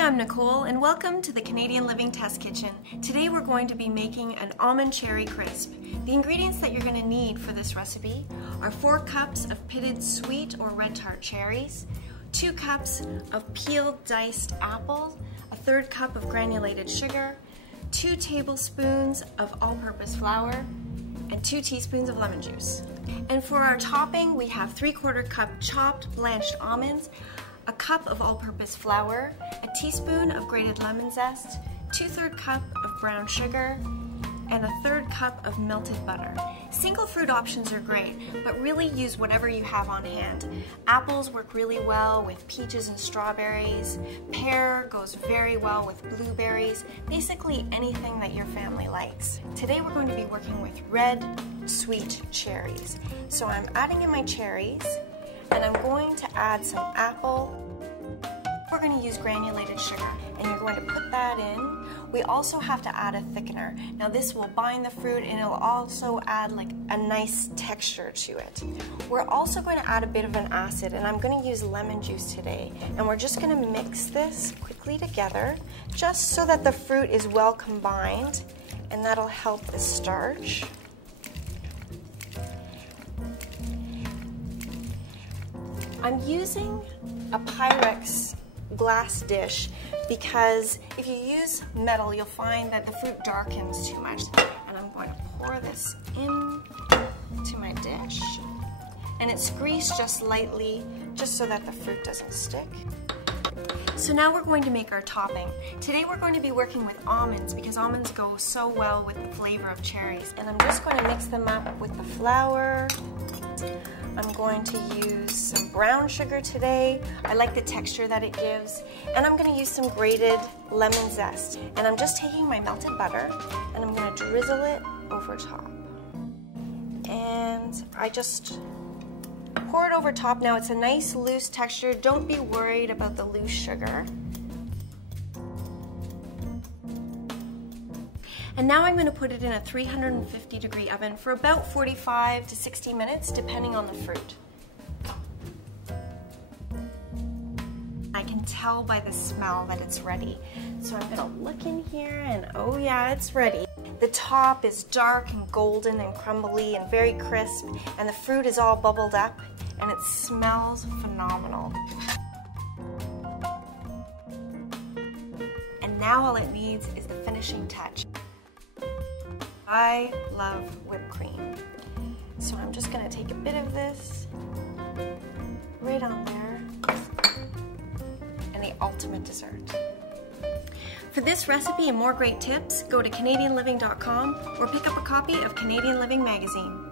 Hi, I'm Nicole and welcome to the Canadian Living Test Kitchen. Today we're going to be making an almond cherry crisp. The ingredients that you're going to need for this recipe are 4 cups of pitted sweet or red tart cherries, 2 cups of peeled diced apple, a 1/3 cup of granulated sugar, 2 tablespoons of all-purpose flour, and 2 teaspoons of lemon juice. And for our topping, we have 3/4 cup chopped blanched almonds, a cup of all-purpose flour, a teaspoon of grated lemon zest, 2/3 cup of brown sugar, and a 1/3 cup of melted butter. Single fruit options are great, but really use whatever you have on hand. Apples work really well with peaches and strawberries. Pear goes very well with blueberries. Basically anything that your family likes. Today we're going to be working with red sweet cherries. So I'm adding in my cherries, and I'm going to add some apple. We're going to use granulated sugar, and you're going to put that in. We also have to add a thickener. Now this will bind the fruit and it'll also add like a nice texture to it. We're also going to add a bit of an acid, and I'm going to use lemon juice today. And we're just going to mix this quickly together just so that the fruit is well combined, and that'll help the starch. I'm using a Pyrex glass dish because if you use metal, you'll find that the fruit darkens too much. And I'm going to pour this in to my dish. And it's greased just lightly, just so that the fruit doesn't stick. So now we're going to make our topping. Today we're going to be working with almonds because almonds go so well with the flavor of cherries. And I'm just going to mix them up with the flour. I'm going to use some brown sugar today. I like the texture that it gives. And I'm going to use some grated lemon zest. And I'm just taking my melted butter and I'm going to drizzle it over top. And I just pour it over top. Now it's a nice loose texture. Don't be worried about the loose sugar. And now I'm going to put it in a 350-degree oven for about 45 to 60 minutes, depending on the fruit. I can tell by the smell that it's ready. So I'm going to look in here and oh yeah, it's ready. The top is dark and golden and crumbly and very crisp, and the fruit is all bubbled up, and it smells phenomenal. And now all it needs is the finishing touch. I love whipped cream. So I'm just going to take a bit of this right on there, and the ultimate dessert. For this recipe and more great tips, go to CanadianLiving.com or pick up a copy of Canadian Living magazine.